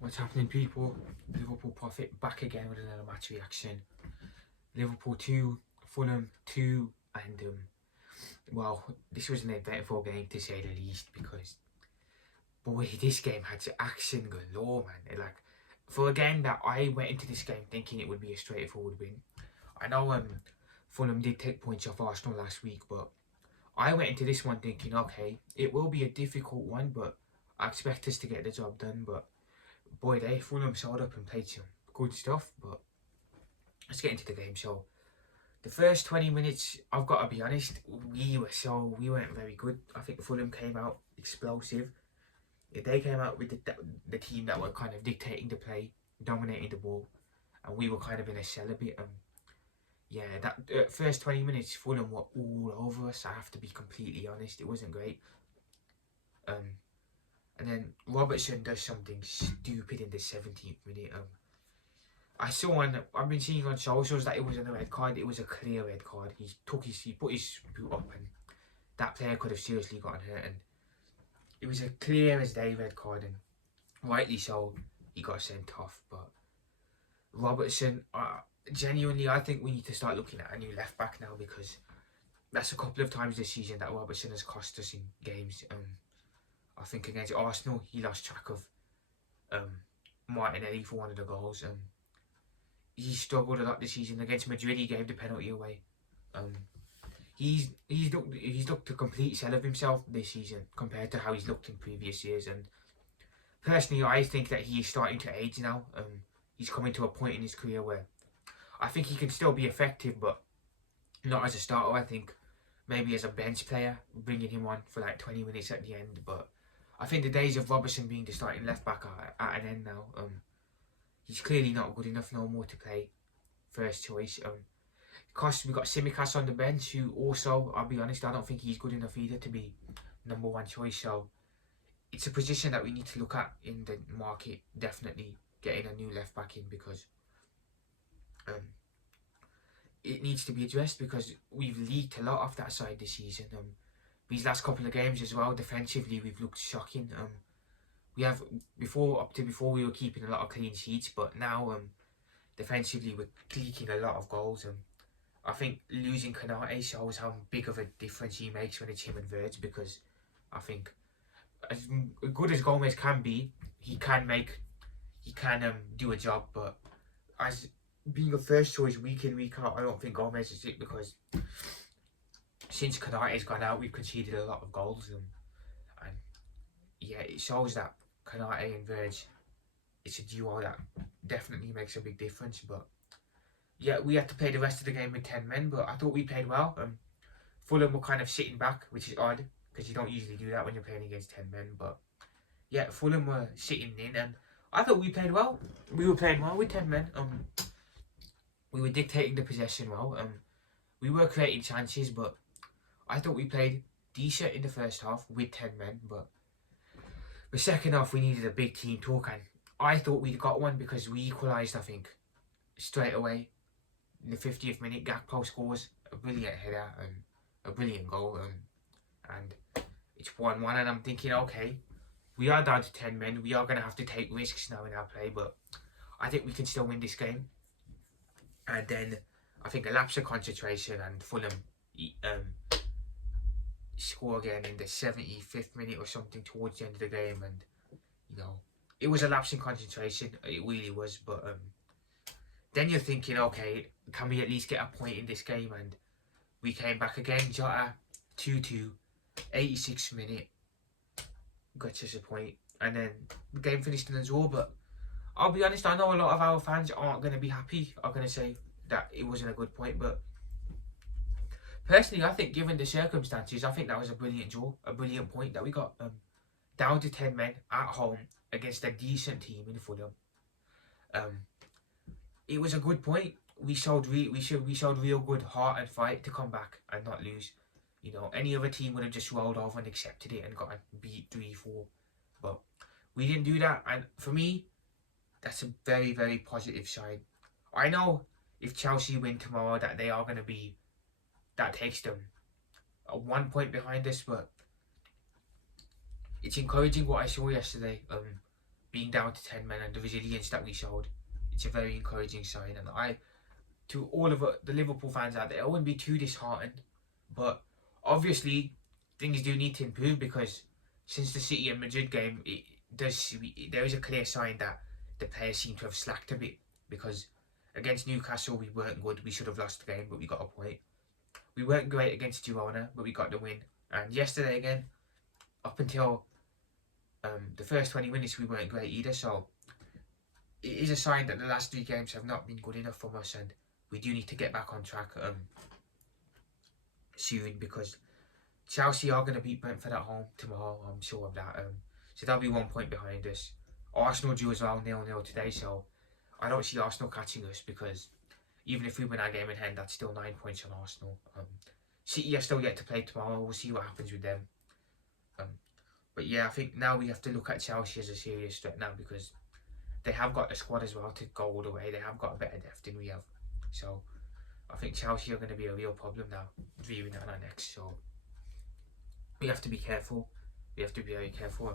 What's happening, people? Liverpool Prophet back again with another match reaction. Liverpool 2, Fulham 2, and well, this was an eventful game to say the least because boy, this game had action galore, man. Like for a game that I went into this game thinking it would be a straightforward win. I know Fulham did take points off Arsenal last week, but I went into this one thinking, okay, it will be a difficult one, but I expect us to get the job done. But boy, they Fulham showed up and played some good stuff. But let's get into the game. So the first 20 minutes, I've got to be honest, we weren't very good. I think Fulham came out explosive. They came out with the team that were kind of dictating the play, dominating the ball, and we were kind of in a shell a bit. Yeah, that first 20 minutes, Fulham were all over us. I have to be completely honest, it wasn't great. And then Robertson does something stupid in the 17th minute. I saw I've been seeing on socials that it wasn't a red card. It was a clear red card. He put his boot up, and that player could have seriously gotten hurt. And it was a clear as day red card, and rightly so, he got sent off. But Robertson, genuinely, I think we need to start looking at a new left back now, because that's a couple of times this season that Robertson has cost us in games. I think against Arsenal, he lost track of Martinelli for one of the goals. He struggled a lot this season. Against Madrid, he gave the penalty away. He's looked a complete shell of himself this season compared to how he's looked in previous years. And personally, I think that he is starting to age now. He's coming to a point in his career where I think he can still be effective, but not as a starter. I think maybe as a bench player, bringing him on for like 20 minutes at the end. But I think the days of Robertson being the starting left back are at an end now. He's clearly not good enough no more to play first choice. We got Tsimikas on the bench, who also, I'll be honest, I don't think he's good enough either to be number one choice. So it's a position that we need to look at in the market, definitely getting a new left back in, because it needs to be addressed, because we've leaked a lot off that side this season. These last couple of games as well, defensively we've looked shocking. We have before we were keeping a lot of clean sheets, but now defensively we're leaking a lot of goals. I think losing Konate shows how big of a difference he makes when it's him and Verge, because I think as good as Gomez can be, he can do a job, but as being a first choice week in, week out, I don't think Gomez is it, because since Konate's gone out, we've conceded a lot of goals. And yeah, it shows that Konate and Verge, it's a duo that definitely makes a big difference. But yeah, we had to play the rest of the game with 10 men, but I thought we played well. Fulham were kind of sitting back, which is odd, because you don't usually do that when you're playing against 10 men. But yeah, Fulham were sitting in, and I thought we played well. We were playing well with 10 men. We were dictating the possession well. We were creating chances, but I thought we played decent in the first half with 10 men. But the second half, we needed a big team talk, and I thought we'd got one, because we equalised, I think, straight away. In the 50th minute, Gakpo scores a brilliant header and a brilliant goal, and it's 1-1, and I'm thinking, okay, we are down to 10 men, we are going to have to take risks now in our play, but I think we can still win this game. And then I think a lapse of concentration, and Fulham score again in the 75th minute or something towards the end of the game. And you know, it was a lapse in concentration, it really was. But then you're thinking, okay, can we at least get a point in this game? And we came back again. Jota 2-2, 86th minute, got us a point, and then the game finished in a draw. But I'll be honest, I know a lot of our fans aren't going to be happy, are going to say that it wasn't a good point, but personally, I think given the circumstances, I think that was a brilliant draw, a brilliant point that we got down to 10 men at home against a decent team in Fulham. It was a good point. We showed real good heart and fight to come back and not lose. You know, any other team would have just rolled over and accepted it and gotten beat 3-4, but we didn't do that. And for me, that's a very, very positive sign. I know if Chelsea win tomorrow, that they are going to be, that takes them 1 point behind us, but it's encouraging what I saw yesterday. being down to 10 men and the resilience that we showed, it's a very encouraging sign. And to all of the Liverpool fans out there, I wouldn't be too disheartened, but obviously things do need to improve, because since the City and Madrid game, there is a clear sign that the players seem to have slacked a bit, because against Newcastle we weren't good. We should have lost the game, but we got a point. We weren't great against Girona, but we got the win. And yesterday again, up until the first 20 minutes, we weren't great either. So it is a sign that the last 3 games have not been good enough for us, and we do need to get back on track soon, because Chelsea are going to beat Brentford at home tomorrow. I'm sure of that. So they'll be 1 point behind us. Arsenal drew as well 0-0 today, so I don't see Arsenal catching us, because even if we win our game in hand, that's still 9 points on Arsenal. City are still yet to play tomorrow. We'll see what happens with them. But yeah, I think now we have to look at Chelsea as a serious threat now, because they have got the squad as well to go all the way. They have got a better depth than we have. So I think Chelsea are going to be a real problem now, viewing that on our next. So we have to be careful. We have to be very careful.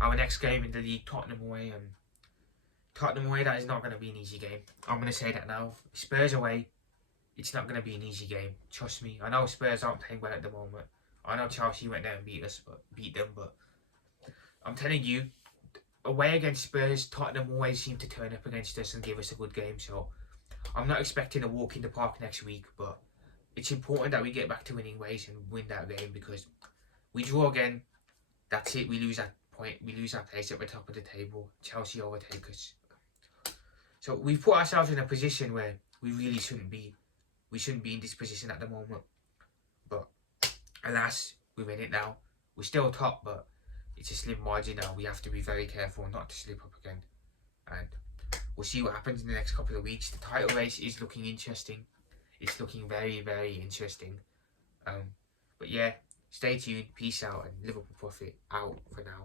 Our next game in the league, Tottenham away. Tottenham away, that is not going to be an easy game. I'm going to say that now. Spurs away, it's not going to be an easy game. Trust me. I know Spurs aren't playing well at the moment. I know Chelsea went there and beat them, but I'm telling you, away against Spurs, Tottenham always seem to turn up against us and give us a good game. So I'm not expecting a walk in the park next week, but it's important that we get back to winning ways and win that game, because we draw again, that's it. We lose that point. We lose our place at the top of the table. Chelsea overtake us. So we've put ourselves in a position where we really shouldn't be. We shouldn't be in this position at the moment. But alas, we're in it now. We're still top, but it's a slim margin now. We have to be very careful not to slip up again. And we'll see what happens in the next couple of weeks. The title race is looking interesting. It's looking very, very interesting. But yeah, stay tuned. Peace out, and Liverpool Profit out for now.